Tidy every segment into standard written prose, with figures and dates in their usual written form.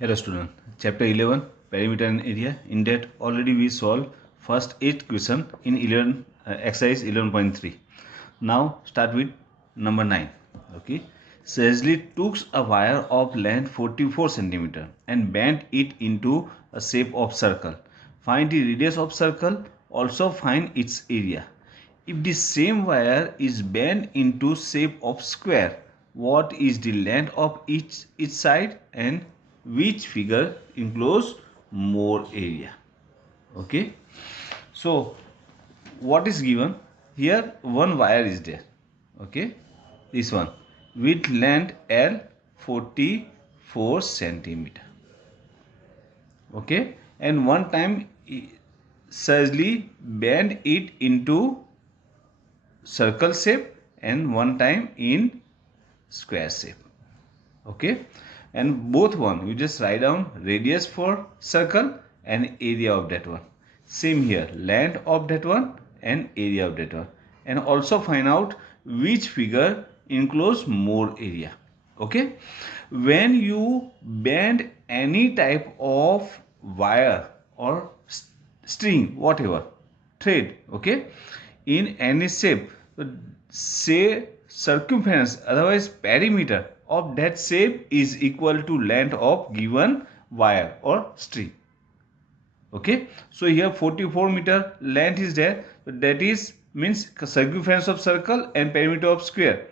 Hello student, chapter 11 perimeter and area. In that already we solved first 8 question in 11 exercise 11.3. Now start with number 9. Okay. Seriously took a wire of length 44 centimeter and bent it into a shape of circle. Find the radius of circle, also find its area. If the same wire is bent into shape of square, what is the length of each side and which figure enclose more area? Okay. So what is given here? One wire is there. Okay. This one with length L 44 centimeter. Okay. And one time surgically bend it into circle shape and one time in square shape. Okay, and both one you just write down radius for circle and area of that one. Same here, length of that one and area of that one, and also find out which figure enclose more area. Okay, when you bend any type of wire or string, whatever, thread, okay, in any shape, so say circumference, otherwise perimeter of that shape is equal to length of given wire or string. Okay, so here 44 meter length is there, so that is means circumference of circle and perimeter of square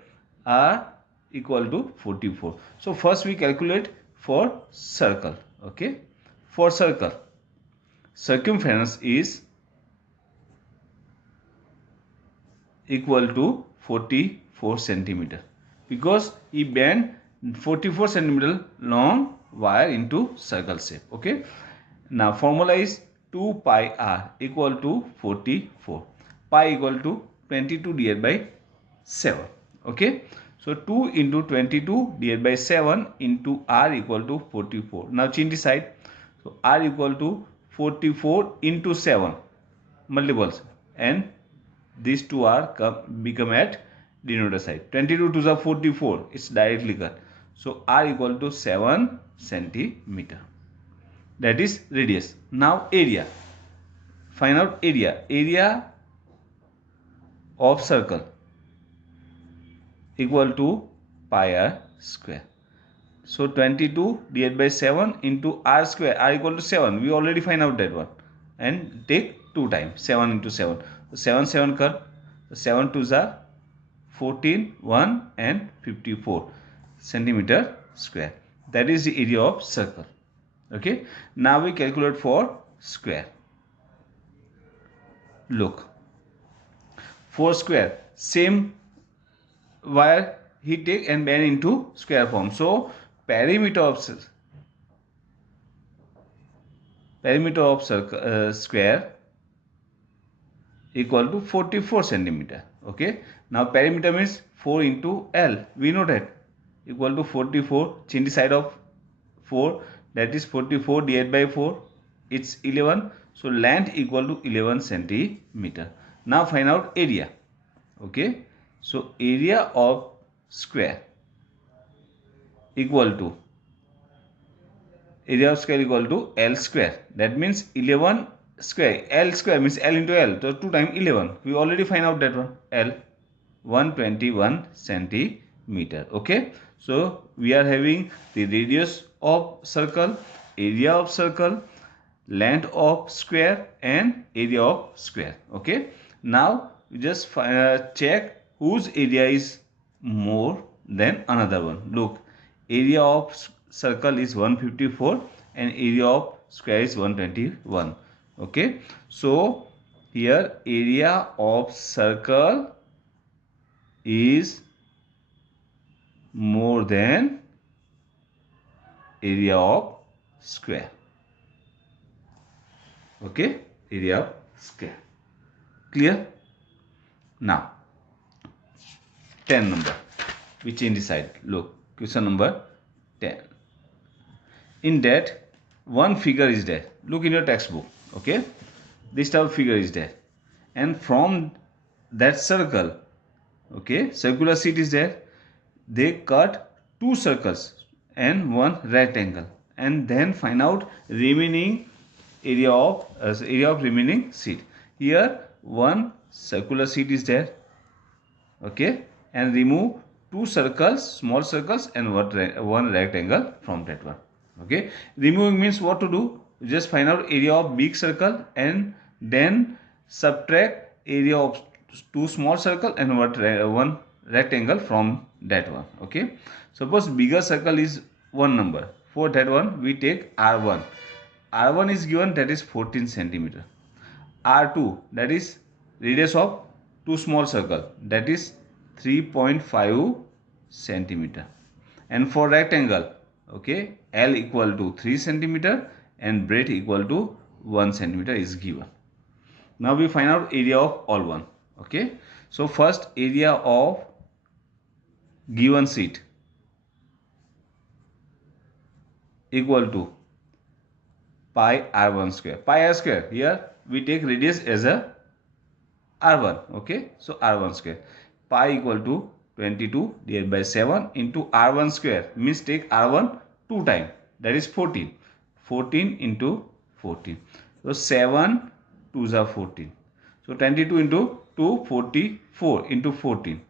are equal to 44. So first we calculate for circle. Okay, for circle circumference is equal to 44 centimeter because he bent 44 centimeter long wire into circle shape. Okay, now formula is 2 pi r equal to 44. Pi equal to 22 divided by 7. Okay, so 2 into 22 divided by 7 into r equal to 44. Now change the side, so r equal to 44 into 7 multiples, and these two are become at denominator side. 22 to the 44, it's directly cut, so r equal to 7 centimeter. That is radius. Now area, find out area of circle equal to pi r square. So 22 divided by 7 into r square, r equal to 7, we already find out that one, and take 2 times 7 into 7, so 7 7 cut, 7 to the 14, 1 and 54 centimeter square. That is the area of circle. Okay, now we calculate for square. Look, for square, same wire he take and bend into square form. So perimeter of circle square equal to 44 centimeter. Okay, now perimeter means 4 into L, we know that, equal to 44. Change the side of 4, that is 44 divided by 4, it's 11, so length equal to 11 centimeter. Now find out area. Okay, so area of square equal to L square, that means 11 square, L square means L into L, so 2 times 11, we already find out that one, L 121 centimeter. Okay, so we are having the radius of circle, area of circle, length of square and area of square. Okay, now we just check whose area is more than another one. Look, area of circle is 154 and area of square is 121. Okay, so here area of circle is more than area of square. Okay, area of square. Clear? Now 10 number, we change the side. Look, question number 10. In that one figure is there, look in your textbook. Okay, this type of figure is there, and from that circle, okay, circular sheet is there, they cut two circles and one rectangle, and then find out remaining area of remaining sheet. Here one circular sheet is there, okay, and remove two circles, small circles, and one rectangle from that one. Okay, removing means what to do? Just find out area of big circle and then subtract area of two small circle and one rectangle from that one. Okay, suppose bigger circle is one number. For that one we take r1. R1 is given, that is 14 centimeter. R2, that is radius of two small circle, that is 3.5 centimeter. And for rectangle, okay, L equal to 3 centimeter and breadth equal to 1 centimeter is given. Now we find out area of all one. Okay, so first area of given sheet equal to pi r1 square. Pi r square, here we take radius as a r1. Okay, so r1 square. Pi equal to 22 divided by 7 into r1 square, means take r1 2 times, that is 14. 14 into 14. So 7 2s are 14. So 22 into 2, 44 into 14.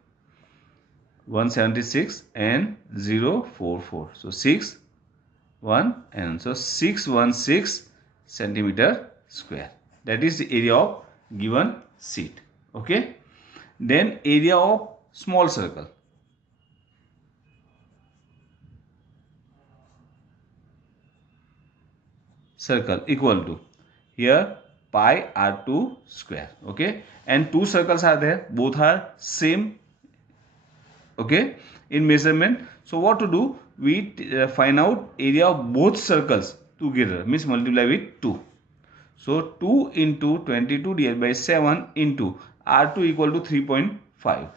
176 and 044. So 6 1 and so 616 centimeter square. That is the area of given sheet. Okay, then area of small circle. Circle equal to, here pi r2 square. Okay, and two circles are there, both are same, okay, in measurement. So what to do? We find out area of both circles together, means multiply with 2. So 2 into 22 divided by 7 into r2 equal to 3.5,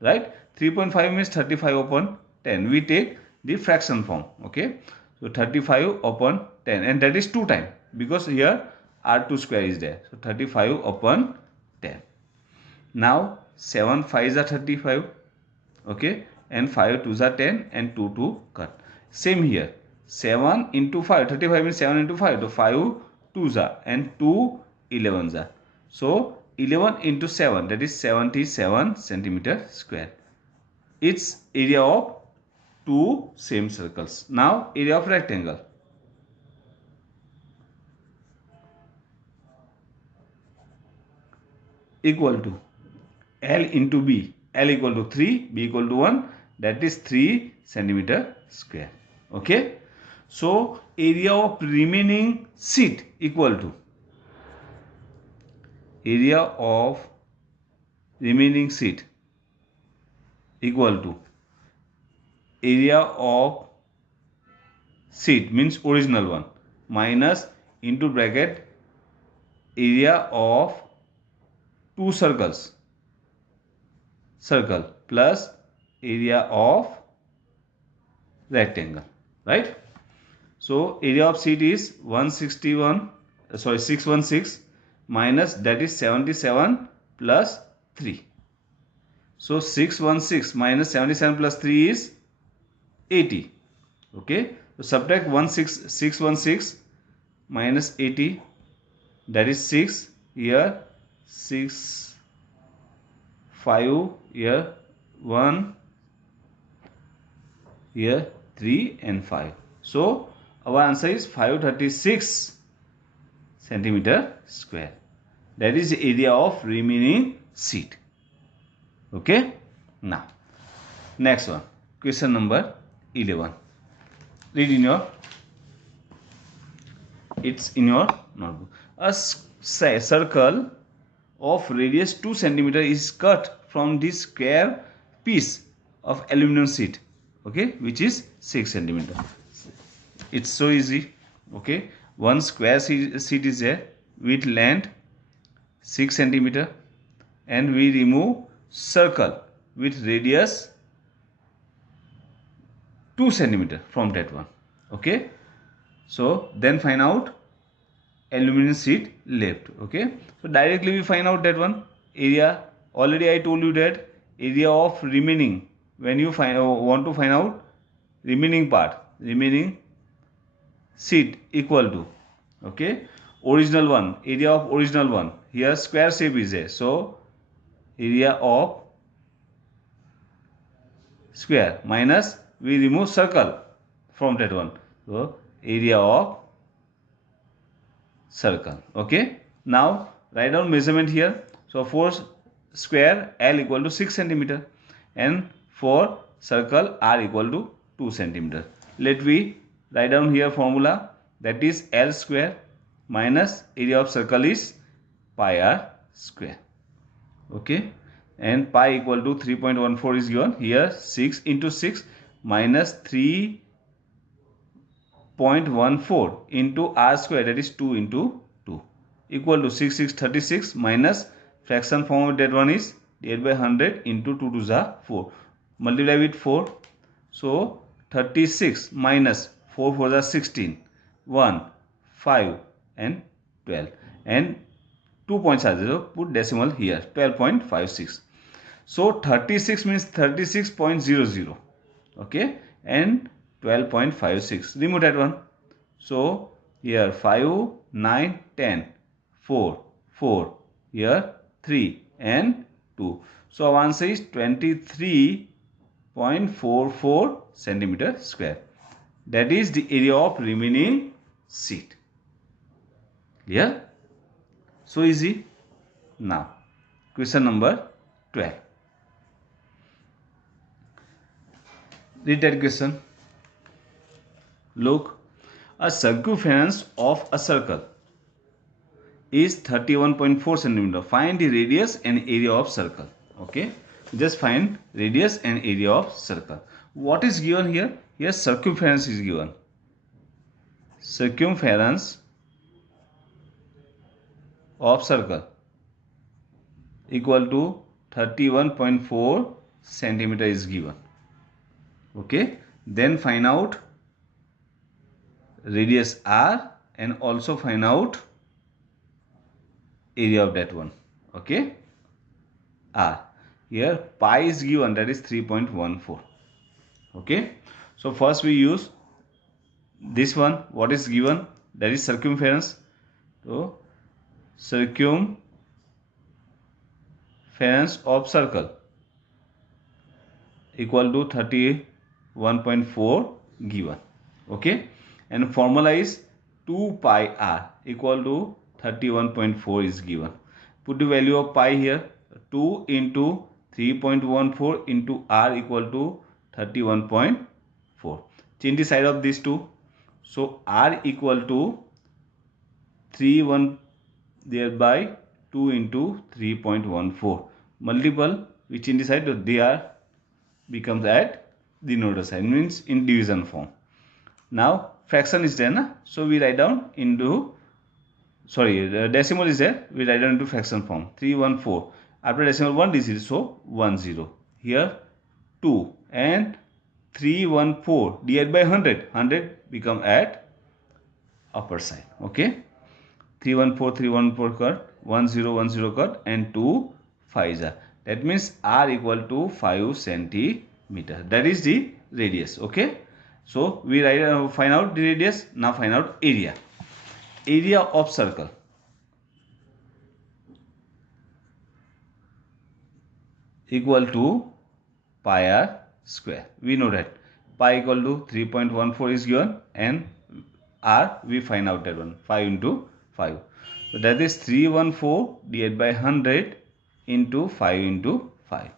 right? 3.5 means 35 upon 10. We take the fraction form. Okay, so 35 upon 10, and that is 2 times because here r2 square is there. So 35 upon 10. Now 7 5s are 35. Okay, and 5 2s are 10 and 2 2 cut. Same here, 7 into 5, 35 means 7 into 5, so 5 2s are and 2 11s are. So 11 into 7, that is 77 centimeter square. It's area of two same circles. Now area of rectangle. Equal to L into B. L equal to 3, B equal to 1, that is 3 centimeter square. Okay, so area of remaining sheet equal to area of remaining sheet equal to area of sheet, means original one, minus into bracket area of two circles, circle, plus area of rectangle, right? So area of sheet is 616 minus, that is 77 plus 3. So 616 minus 77 plus 3 is 80. Okay, so subtract 616 minus 80, that is 6 here, 6 5 here, 1 here, 3 and 5. So our answer is 536 centimeter square. That is the area of remaining sheet. Okay, now next one, question number 11. Read in your, it's in your notebook. A circle of radius 2 centimeter is cut from this square piece of aluminum sheet, okay, which is 6 centimeter. It's so easy. Okay, one square sheet is there with length 6 centimeter, and we remove circle with radius 2 centimeter from that one. Okay, so then find out aluminum sheet left. Okay, so directly we find out that one area. Already I told you that area of remaining, when you want to find out remaining part, remaining sheet equal to, okay, original one, area of original one. Here square shape is there, so area of square minus we remove circle from that one, so area of circle. Okay, now write down measurement here. So for square L equal to 6 centimeter and for circle R equal to 2 centimeter. Let we write down here formula, that is L square minus area of circle is pi R square. Okay, and pi equal to 3.14 is given here. 6 into 6 minus 3.14 into R square, that is 2 into 2 equal to 6 minus fraction form of that one is divided by 100 into 2 to the 4, multiply with 4, so 36 minus 4 for the 16, 1, 5 and 12, and 2 points are there, so put decimal here, 12.56. so 36 means 36.00, okay, and 12.56, remove that one. So here 5, 9, 10, 4, 4, here 3 and 2. So our answer is 23.44 centimeter square. That is the area of remaining sheet. Clear? So easy. Now question number 12. Read that question. Look, a circumference of a circle is 31.4 centimeter. Find the radius and area of circle. Okay, just find radius and area of circle. What is given here? Here circumference is given. Circumference of circle equal to 31.4 centimeter is given. Okay, then find out radius R and also find out area of that one. Okay, R. Here pi is given, that is 3.14. Okay, so first we use this one. What is given? That is circumference. So circumference of circle equal to 31.4 given. Okay, and formula is 2 pi R equal to 31.4 is given. Put the value of pi here, 2 into 3.14 into R equal to 31.4. Change the side of these two. So R equal to 3.1 thereby 2 into 3.14. Multiple which in the side, they are becomes at the denominator side, means in division form. Now fraction is there, na? So we write down into, the decimal is there, we write down into fraction form. 314 after decimal 1 digit, so 10. Here 2 and 314 divided by 100 become at upper side. Okay, 314 cut, 10 cut, and 2 5s are. That means R equal to 5 centimeter. That is the radius. Okay, so we find out the radius. Now find out area. Area of circle equal to pi R square. We know that pi equal to 3.14 is given, and R we find out that one, 5 into 5. So that is 314 divided by 100 into 5 into 5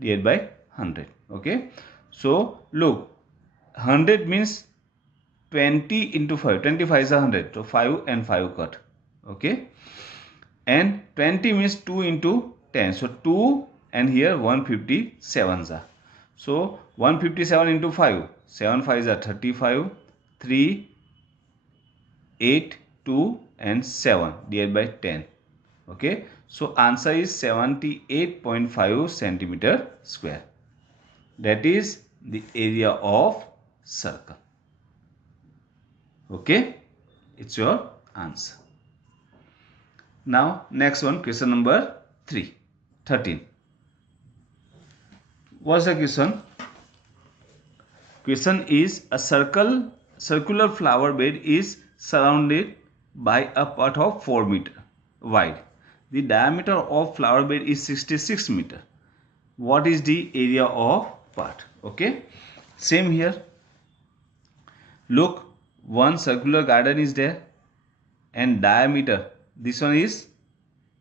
divided by 100. Okay, so look, 100 means 20 into 5. 25 is 100. So 5 and 5 cut. Okay, and 20 means 2 into 10. So 2 and here 157 are. So 157 into 5. 7 5s are 35. 3, 8, 2 and 7 divided by 10. Okay, so answer is 78.5 centimeter square. That is the area of circle. Okay, it's your answer. Now next one, question number 13. What's the question? Question is, a circle circular flower bed is surrounded by a path of 4 meter wide. The diameter of flower bed is 66 meter. What is the area of path? Okay, same here. Look, one circular garden is there and diameter, this one is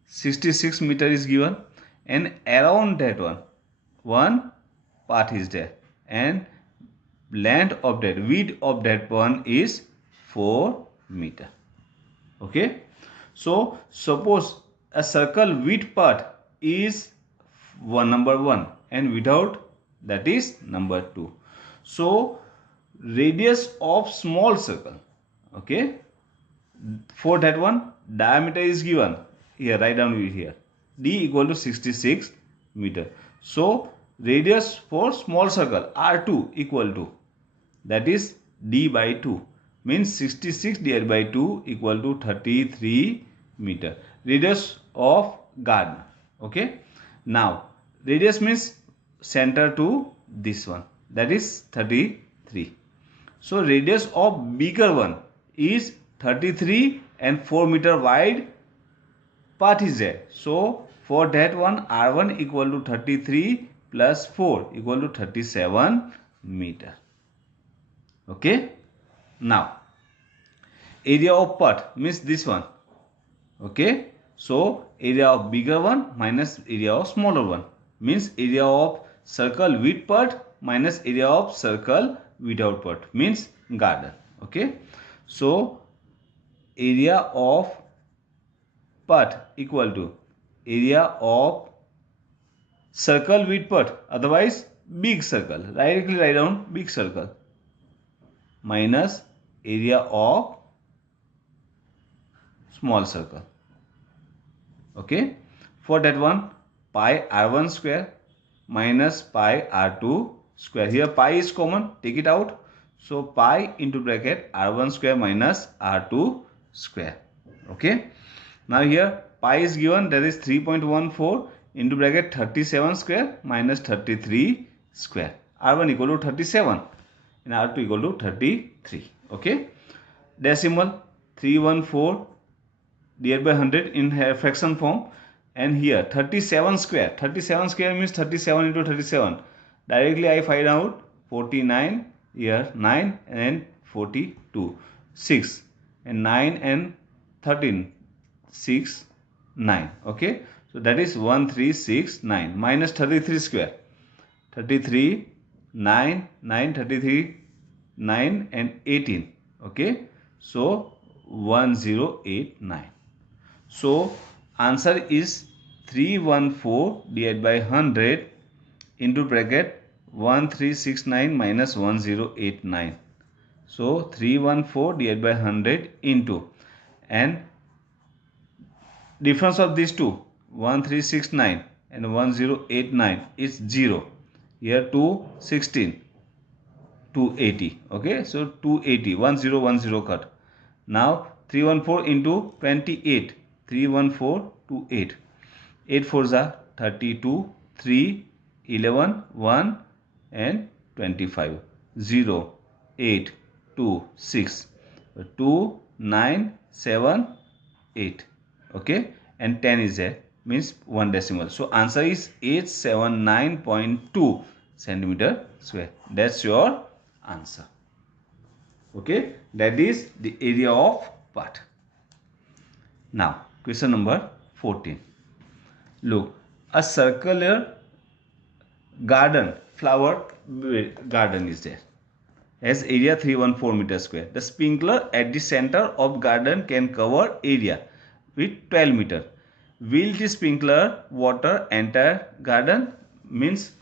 66 meter is given, and around that one path is there, and length of that, width of that one is 4 meter. Okay, so suppose a circle with path is number 1 and without that is number 2. So radius of small circle, okay, for that one diameter is given here, write down here, d equal to 66 meter. So radius for small circle r2 equal to, that is d by 2, means 66 divided by 2 equal to 33 meter. Radius of garden. Okay, now radius means center to this one, that is 33. So radius of bigger one is 33 and 4 meter wide path is there. So for that one r1 equal to 33 plus 4 equal to 37 meter. Okay, now area of path means this one. Okay, so area of bigger one minus area of smaller one means area of circle with path minus area of circle without path means garden. Okay, so area of path equal to area of circle with path, otherwise big circle, directly write down big circle, minus area of small circle. Okay, for that one pi r1 square minus pi r2 square. Here pi is common, take it out. So pi into bracket r1 square minus r2 square. Okay, now here pi is given, that is 3.14 into bracket 37 square minus 33 square. r1 equal to 37 and r2 equal to 33. Okay, decimal 314 divided by 100 in fraction form, and here 37 square. 37 square means 37 into 37. Directly I find out 49, here 9 and 42, 6 and 9 and 13, 6, 9. Okay, so that is 1369 minus 33 square. 33, 9, 9, 33, 9 and 18. Okay, so 1089. So answer is 314 divided by 100 into bracket 1369 minus 1089. So 314 divided by 100 into, and difference of these two 1369 and 1089 is 0. Here 216, 280. Okay, so 280, 1010 cut. Now 314 into 28, 314 to 8. 8 4s are 32, 3, 11, 1 and 25. 0, 8, 2, 6, 2, 9, 7, 8. Okay, and 10 is there, means 1 decimal. So answer is 879.2 centimeter square. That's your answer. Okay, that is the area of path. Now question number 14. Look, a circular garden, flower garden is there, has area 314 meter square. The sprinkler at the center of garden can cover area with 12 meter. Will the sprinkler water entire garden? Means,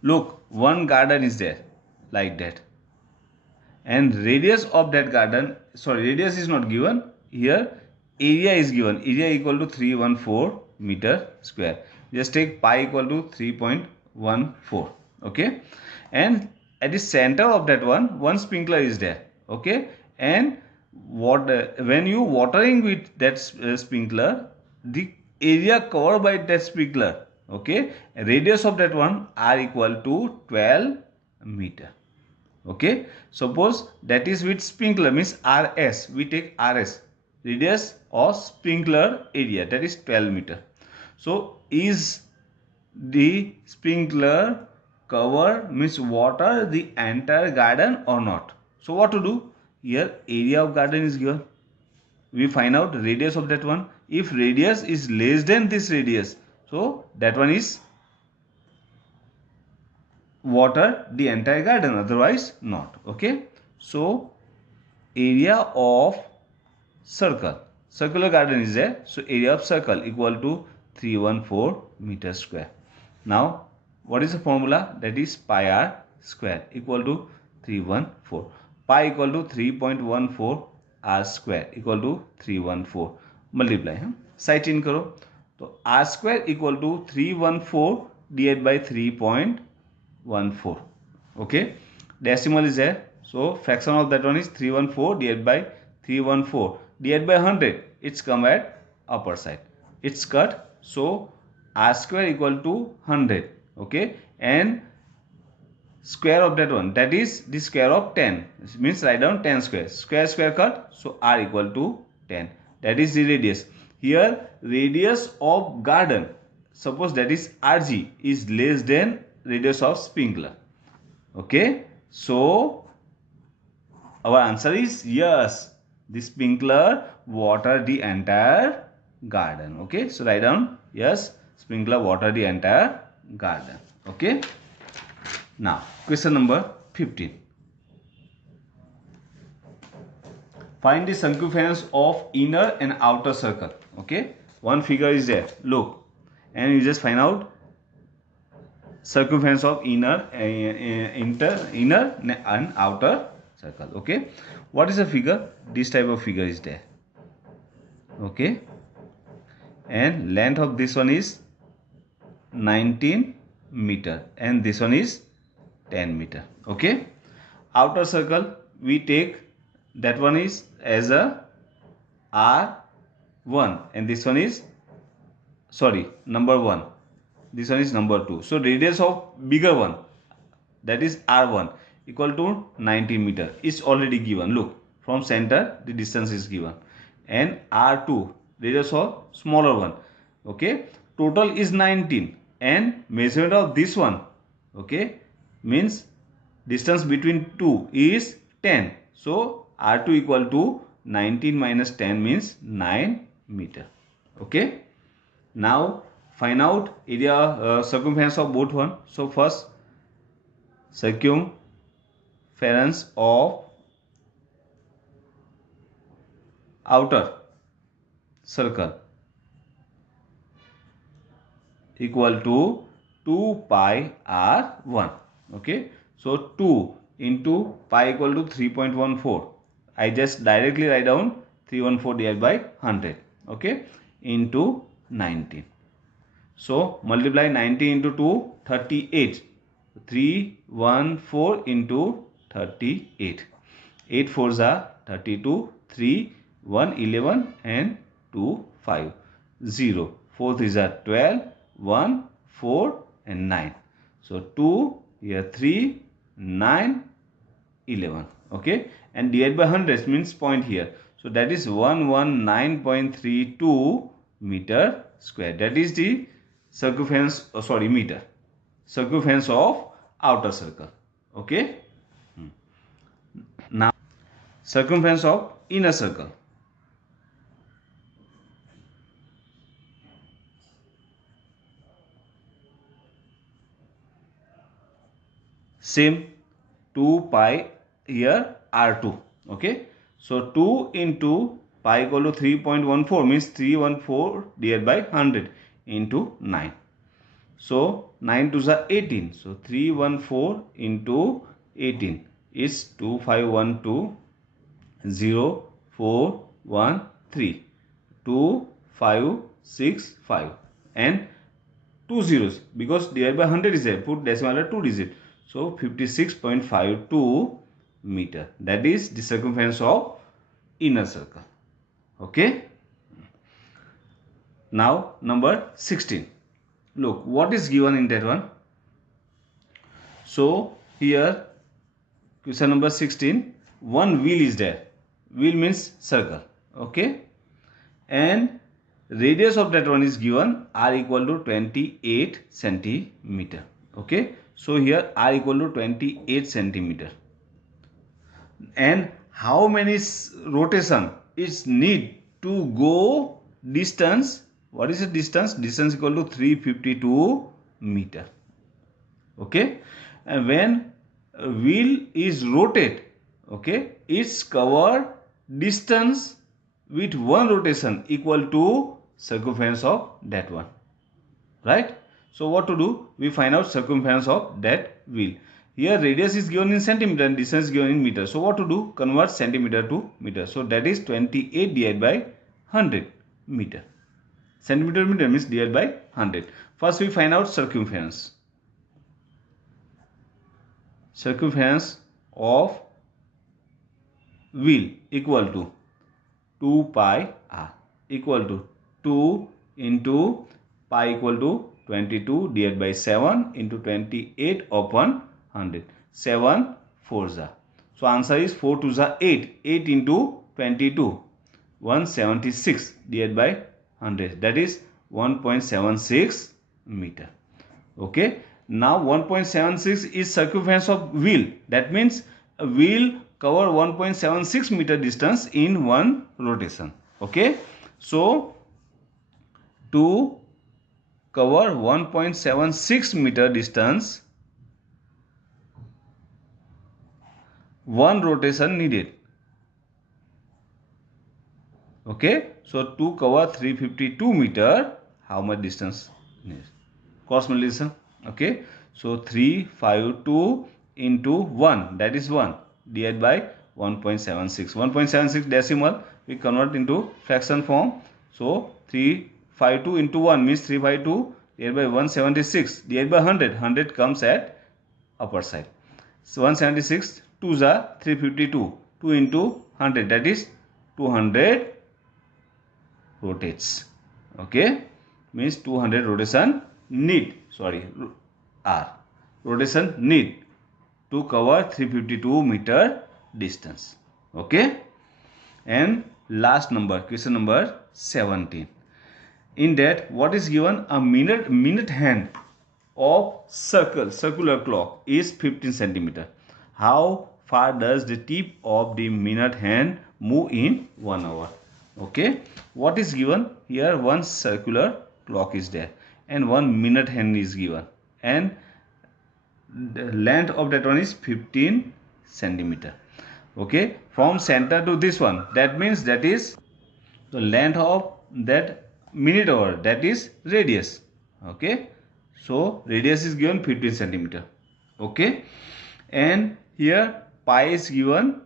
look, one garden is there like that, and radius of that garden, sorry, radius is not given here, area is given, area equal to 314 meter square. Just take pi equal to 3.14. Okay, and at the center of that one sprinkler is there. Okay, and when you watering with that sprinkler, the area covered by that sprinkler, okay, radius of that one r equal to 12 meter. Okay, suppose that is with sprinkler, means RS, we take RS, radius of sprinkler area, that is 12 meter. So is the sprinkler cover, means water, the entire garden or not? So what to do? Here area of garden is given, we find out radius of that one. If radius is less than this radius, so that one is water the entire garden, otherwise not. Okay, so area of circular garden is there, so area of circle equal to 314 meter square. Now what is the formula? That is pi r square equal to 314. Pi equal to 3.14, r square equal to 314. Multiply साइट इन करो तो r square equal to 314 divided by 3.14. okay, decimal is there, so fraction of that one is 314 divided by 314 divided by 100, it's come at upper side, it's cut, so r square equal to 100. okay, and square of that one, that is the square of 10, means write down 10 square, square cut, so r equal to 10, that is the radius. Here radius of garden, suppose that is rg, is less than radius of sprinkler. okay, so our answer is yes, the sprinkler water the entire garden. okay, so write down yes, sprinkler water the entire garden. okay, now question number 15. Find the circumference of inner and outer circle. okay, one figure is there, look, and you just find out circumference of inner and outer circle. okay, what is the figure? This type of figure is there. okay, and length of this one is 19 meter and this one is 10 meter. okay, outer circle we take, that one is as a r1 and this one is, sorry, number 1, this one is number 2, so radius of bigger one, that is r1 equal to 90 meter is already given, look, from center the distance is given, and r2 radius of smaller one. okay, total is 19 and measurement of this one, okay, means distance between two is 10, so r2 equal to 19 minus 10 means 9 meter. okay, now find out area circumference of both one. So first circumference of outer circle equal to 2 pi r1. okay, so 2 into pi equal to 3.14, I just directly write down 314 divided by 100, okay, into 19. So multiply 90 into 2, 38. 314 into 38. 8 4s are 32, 3, 1, 11 and 2, 5, 0. 4 3s are 12, 1, 4 and 9. So 2, here 3, 9, 11. okay, and divide by 100 means point here. So that is 119.32 meter square. That is the circumference, meter, circumference of outer circle. okay, now circumference of inner circle. Same, 2 pi here r2. okay, so 2 into pi equal to 3.14 means 314 divided by 100 into 9. So 9 2s are 18. So 314 into 18 is 2512 0413 2565 and 2 zeros, because divided by 100 is there, put decimal at 2 digit. So 56.52 meter, that is the circumference of inner circle. okay, now number 16. Look what is given in that one. So here Question number 16. One wheel is there. Wheel means circle. Okay. And radius of that one is given r equal to 28 centimeter. Okay. So here r equal to 28 centimeter. And how many rotation is need to go distance? What is the distance? Distance equal to 352 meter. Okay. And when wheel is rotate, okay, its cover distance with one rotation equal to circumference of that one, right? So what to do? We find out circumference of that wheel. Here radius is given in centimeter and distance is given in meter. So what to do? Convert centimeter to meter. So that is 28 divided by 100 meter. Centimeter meter means divided by 100. First we find out circumference. Circumference of wheel equal to 2 pi r equal to 2 into pi equal to 22 divided by 7 into 28 upon 100. 7 4s are. So answer is 4 2s are 8. 8 into 22. 176 divided by 100. That is 1.76 meter. Okay. Now 1.76 is circumference of wheel. That means a wheel cover 1.76 meter distance in one rotation. Okay. So to cover 1.76 meter distance, one rotation needed. Okay. So to cover 352 meter, how much distance needed? Cross multiplication. Okay. So 352 into 1, that is 1, divided by 1.76. 1.76 decimal we convert into fraction form. So 352 into 1 means 352 divided by 176 divided by 100. 100 comes at upper side. So 176 2s are 352. 2 into 100, that is 200 rotates. Okay. Means 200 rotation need. Sorry. R. Rotation need to cover 352 meter distance. Okay. And last number, question number 17. In that, what is given? A minute hand of circular clock is 15 centimeter. How far does the tip of the minute hand move in 1 hour? Okay. What is given? Here one circular clock is there and one minute hand is given, and the length of that one is 15 centimeter. Okay. From center to this one, that means that is the length of that minute hour, that is radius. Okay. So radius is given 15 centimeter. Okay. And here pi is given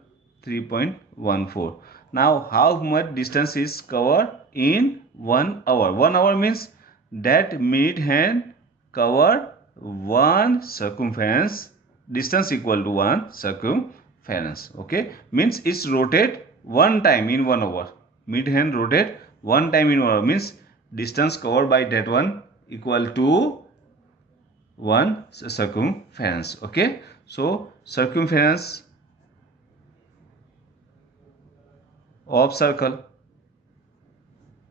3.14. Now how much distance is covered in 1 hour? 1 hour means that minute hand cover one circumference, distance equal to one circumference. Okay. Means it's rotate one time in 1 hour. Minute hand rotate one time in 1 hour means distance covered by that one equal to one circumference. Okay. So circumference of circle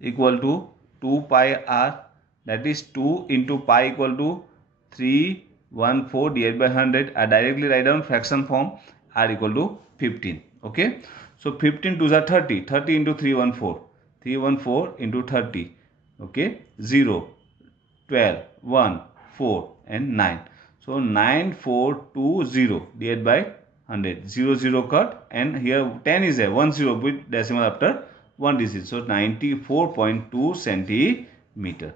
equal to 2 pi r, that is 2 into pi equal to 314 divided by 100. I directly write down fraction form, r equal to 15. Okay. So 15 2s are 30. 30 into 314. 314 into 30. Okay. 0, 12, 1, 4 and 9. So 9420 divided by 100. 0 0 cut, and here 10 is there. 1 0 with decimal after 1 digit. So 94.2 centimeter.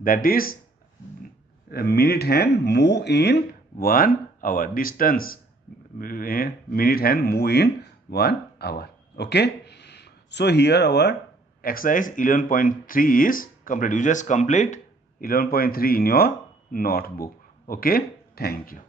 That is a minute hand move in 1 hour. Distance minute hand move in 1 hour. Okay. So here our exercise 11.3 is complete. You just complete 11.3 in your notebook. Okay. Thank you.